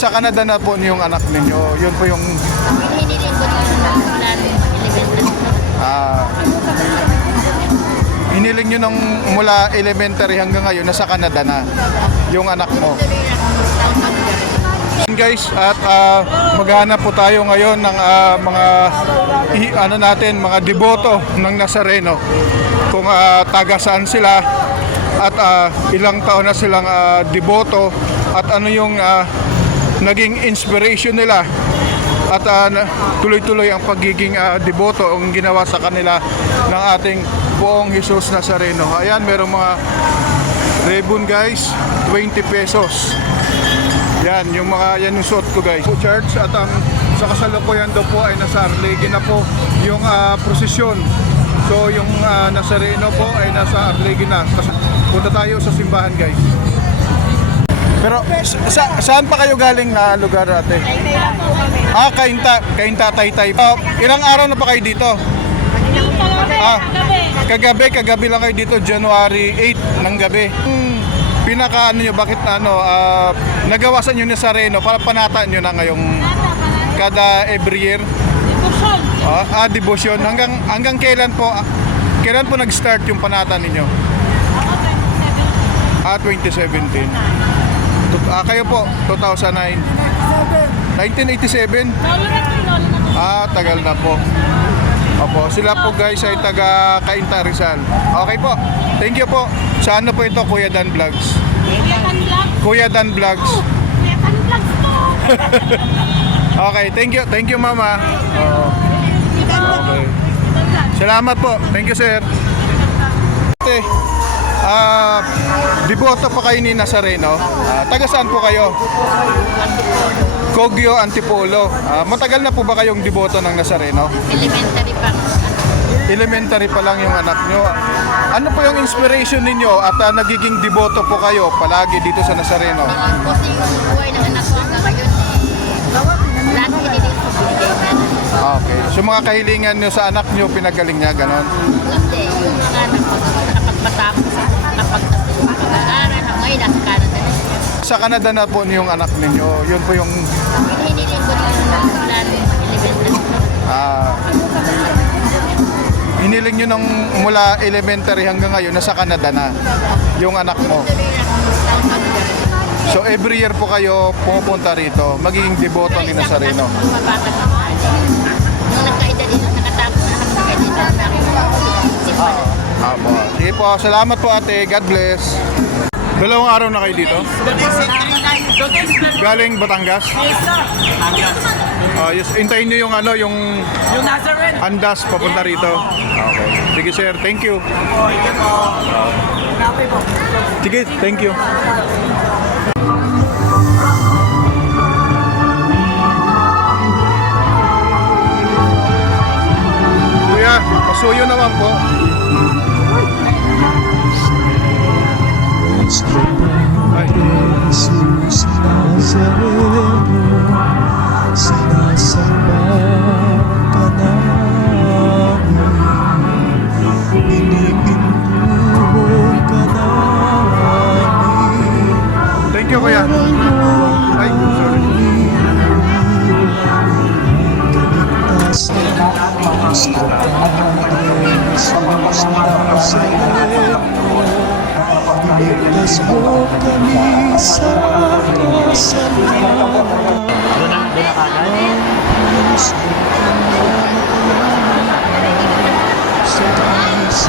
nasa Canada na po yung anak ninyo. Yun po yung Hinihiling ko ng plan elementary. hiniling nyo nung mula elementary hanggang ngayon, nasa Canada na yung anak mo. Guys, at maghanap po tayo ngayon ng mga mga deboto ng Nazareno, kung taga saan sila at ilang taon na silang deboto at ano yung naging inspiration nila at tuloy-tuloy ang pagiging deboto ang ginawa sa kanila ng ating Poong Jesus Nazareno. Ayan, merong mga ribbon guys, 20 pesos. Yan, yung suot ko guys. Church at ang sa kasalukuyan daw po ay nasa Arlegui na po yung prosesyon. So yung Nazareno po ay nasa Arlegui na. Punta tayo sa simbahan guys. Pero saan pa kayo galing na lugar ate? Kainta Taytay. Ilang araw na pa kayo dito? Kagabi lang kayo dito, January 8 ng gabi. Pinaka nyo, bakit nagawasan nyo Nazareno para panataan nyo na ngayong kada every year? Devotion. Hanggang kailan po nag-start yung panataan ninyo? 2017. Kayo po, 2009. 1987? Tagal na po. Opo, sila po guys ay taga Cainta Rizal. Okay po. Thank you po. Sa ano po ito, Kuya Dan Vlogs? Kuya Dan Vlogs. Okay, thank you. Thank you, Mama. Okay. Salamat po. Thank you, sir. Deboto pa kayo ni Nazareno. Taga saan po kayo? Cogio, Antipolo. Matagal na po ba kayong deboto ng Nazareno? Elementary pa. Elementary pa lang yung anak nyo. Ano po yung inspiration ninyo at nagiging deboto po kayo palagi dito sa Nazareno? Kasi yung buhay ng anak ko hanggang ngayon lahat hinihiling ko pinagalingan. Okay. So mga kahilingan nyo sa anak nyo, pinagaling niya, ganon? Hindi, yung mga anak ko nakapagpatapos, nakapag-aaral, ngayon nasa Canada na siya. Sa Canada na po yung anak ninyo. Yun po yung Hinihiling ko ng plan elementary. hiniling nyo nung mula elementary hanggang ngayon, nasa Canada na yung anak mo. So every year po kayo pumupunta rito, magiging deboto ni Nazareno. Nung nagkaedad din, nakatapos na nakapagkaedad na Apo. Sige po, salamat po ate. God bless. Dalawang araw na kayo dito? Galing Batangas? Yes, hintayin nyo yung yung Andas papunta rito. Okay. Sige sir, thank you. Sige, thank you. Kuya, pasuyo naman po. Jesus Nazareno, sinasamba ka namin, pinipintuhon ka namin. Thank you, kuya. Ay, sorry. Kaligtasan, gusto ka, Jesus Nazareno, iligtas mo kami sa kasalanan. Gusto ka naman sa